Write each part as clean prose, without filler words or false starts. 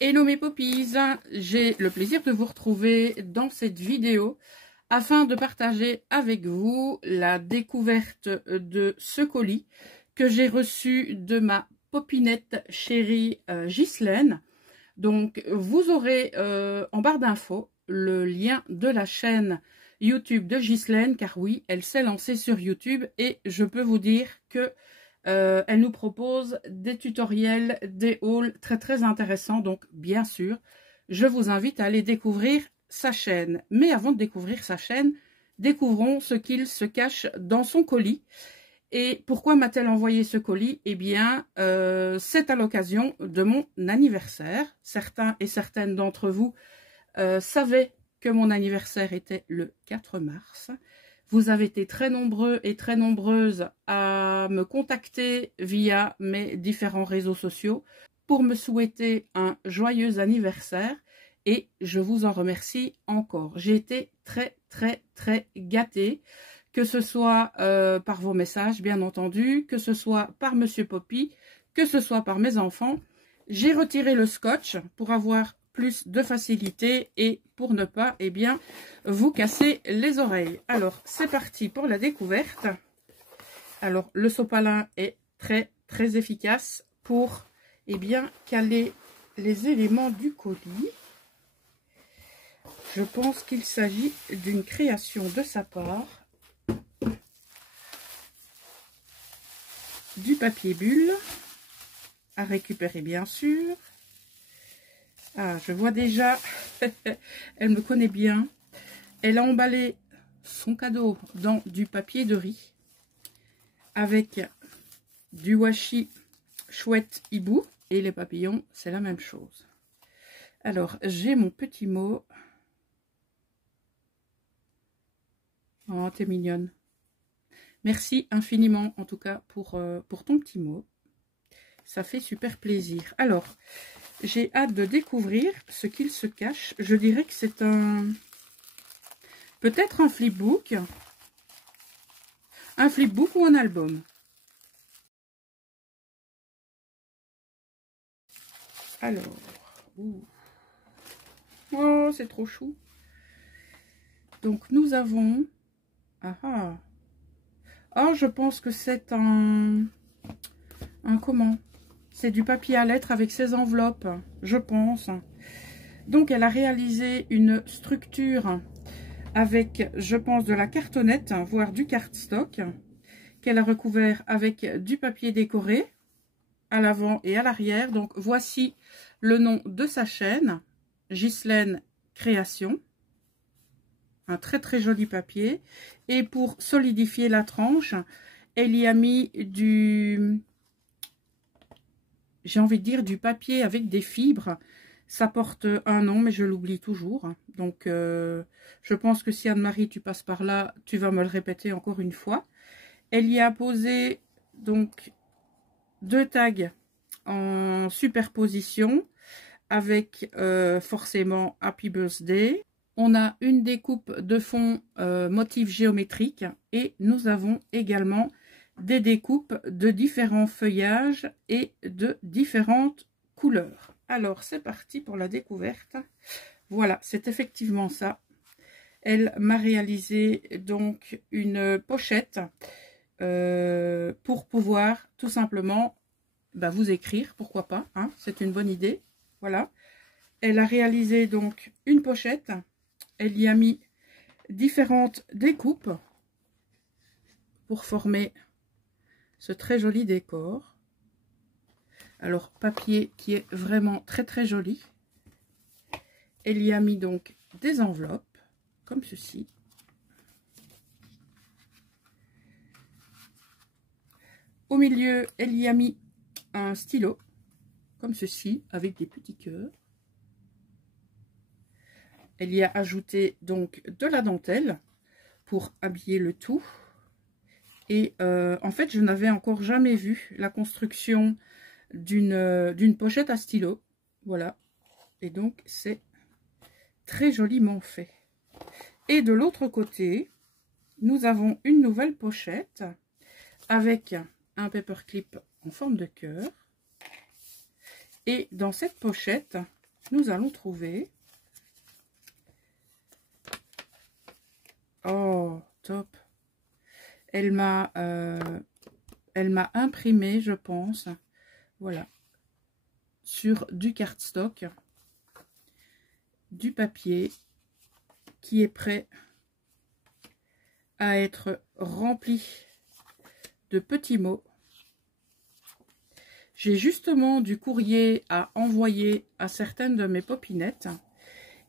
Hello mes poppies, j'ai le plaisir de vous retrouver dans cette vidéo afin de partager avec vous la découverte de ce colis que j'ai reçu de ma popinette chérie Ghislaine. Donc vous aurez en barre d'infos le lien de la chaîne YouTube de Ghislaine, car oui, elle s'est lancée sur YouTube et je peux vous dire que elle nous propose des tutoriels, des hauls très intéressants. Donc bien sûr, je vous invite à aller découvrir sa chaîne. Mais avant de découvrir sa chaîne, découvrons ce qu'il se cache dans son colis. Et pourquoi m'a-t-elle envoyé ce colis? Eh bien, c'est à l'occasion de mon anniversaire. Certains et certaines d'entre vous savaient que mon anniversaire était le 4 mars. Vous avez été très nombreux et très nombreuses à me contacter via mes différents réseaux sociaux pour me souhaiter un joyeux anniversaire et je vous en remercie encore. J'ai été très gâtée, que ce soit par vos messages bien entendu, que ce soit par Monsieur Poppy, que ce soit par mes enfants. J'ai retiré le scotch pour avoir plus de facilité et pour ne pas vous casser les oreilles. Alors c'est parti pour la découverte. Alors le sopalin est très efficace pour caler les éléments du colis. Je pense qu'il s'agit d'une création de sa part. Du papier bulle à récupérer bien sûr. Ah, je vois déjà, elle me connaît bien. Elle a emballé son cadeau dans du papier de riz avec du washi chouette hibou et les papillons, c'est la même chose. Alors, j'ai mon petit mot. Oh, t'es mignonne. Merci infiniment en tout cas pour ton petit mot. Ça fait super plaisir. Alors, j'ai hâte de découvrir ce qu'il se cache. Je dirais que c'est peut-être un flipbook. Un flipbook ou un album. Alors. Oh, c'est trop chou. Donc, nous avons... Oh, je pense que c'est un comment? C'est du papier à lettres avec ses enveloppes, je pense. Donc, elle a réalisé une structure avec, je pense, de la cartonnette, voire du cardstock, qu'elle a recouvert avec du papier décoré à l'avant et à l'arrière. Donc, voici le nom de sa chaîne, Ghislaine Création. Un très joli papier. Et pour solidifier la tranche, elle y a mis du... J'ai envie de dire du papier avec des fibres. Ça porte un nom, mais je l'oublie toujours. Donc, je pense que si Anne-Marie, tu passes par là, tu vas me le répéter encore une fois. Elle y a posé donc 2 tags en superposition avec forcément Happy Birthday. On a une découpe de fond motif géométrique et nous avons également des découpes de différents feuillages et de différentes couleurs. Alors, c'est parti pour la découverte. Voilà, c'est effectivement ça. Elle m'a réalisé donc une pochette pour pouvoir tout simplement vous écrire, pourquoi pas, hein, c'est une bonne idée. Voilà. Elle a réalisé donc une pochette. Elle y a mis différentes découpes pour former ce très joli décor. Alors, papier qui est vraiment très joli. Elle y a mis donc des enveloppes, comme ceci. Au milieu, elle y a mis un stylo, comme ceci, avec des petits cœurs. Elle y a ajouté donc de la dentelle pour habiller le tout. Et en fait, je n'avais encore jamais vu la construction d'une pochette à stylo. Voilà. Et donc, c'est très joliment fait. Et de l'autre côté, nous avons une nouvelle pochette avec un paperclip en forme de cœur. Et dans cette pochette, nous allons trouver... Oh, top! Elle m'a imprimé, je pense, voilà, sur du cardstock, du papier qui est prêt à être rempli de petits mots. J'ai justement du courrier à envoyer à certaines de mes popinettes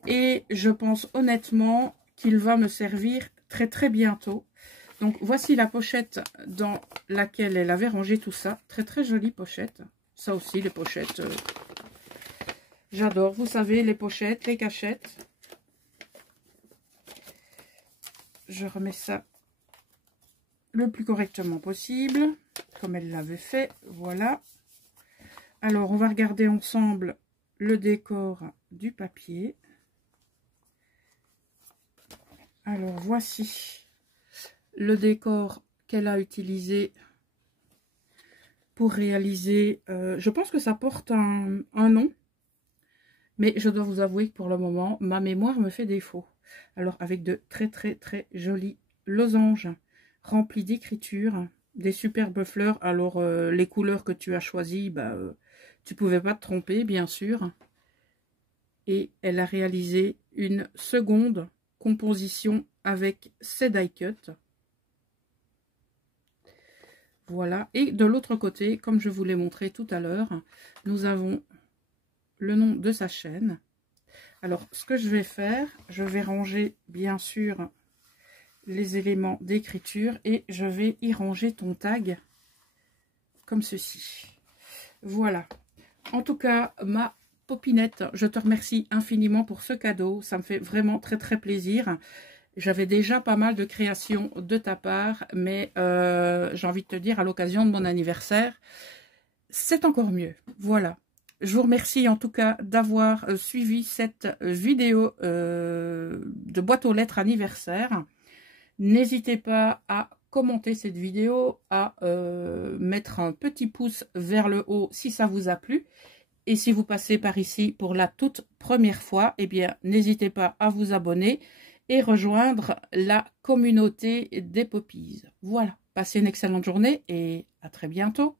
et je pense honnêtement qu'il va me servir très bientôt. Donc voici la pochette dans laquelle elle avait rangé tout ça. Très jolie pochette. Ça aussi, les pochettes, j'adore. Vous savez, les pochettes, les cachettes. Je remets ça le plus correctement possible, comme elle l'avait fait. Voilà. Alors, on va regarder ensemble le décor du papier. Alors, voici le décor qu'elle a utilisé pour réaliser. Je pense que ça porte un nom, mais je dois vous avouer que pour le moment, ma mémoire me fait défaut. Alors, avec de très jolis losanges remplis d'écriture, des superbes fleurs. Alors, les couleurs que tu as choisies, tu pouvais pas te tromper, bien sûr. Et elle a réalisé une seconde composition avec ces die cuts. Voilà. Et de l'autre côté, comme je vous l'ai montré tout à l'heure, nous avons le nom de sa chaîne. Alors, ce que je vais faire, je vais ranger, bien sûr, les éléments d'écriture et je vais y ranger ton tag comme ceci. Voilà. En tout cas, ma popinette, je te remercie infiniment pour ce cadeau. Ça me fait vraiment très plaisir. J'avais déjà pas mal de créations de ta part, mais j'ai envie de te dire, à l'occasion de mon anniversaire, c'est encore mieux. Voilà. Je vous remercie en tout cas d'avoir suivi cette vidéo de boîte aux lettres anniversaire. N'hésitez pas à commenter cette vidéo, à mettre un petit pouce vers le haut si ça vous a plu. Et si vous passez par ici pour la toute première fois, eh bien, n'hésitez pas à vous abonner et rejoindre la communauté des Poppies. Voilà, passez une excellente journée et à très bientôt.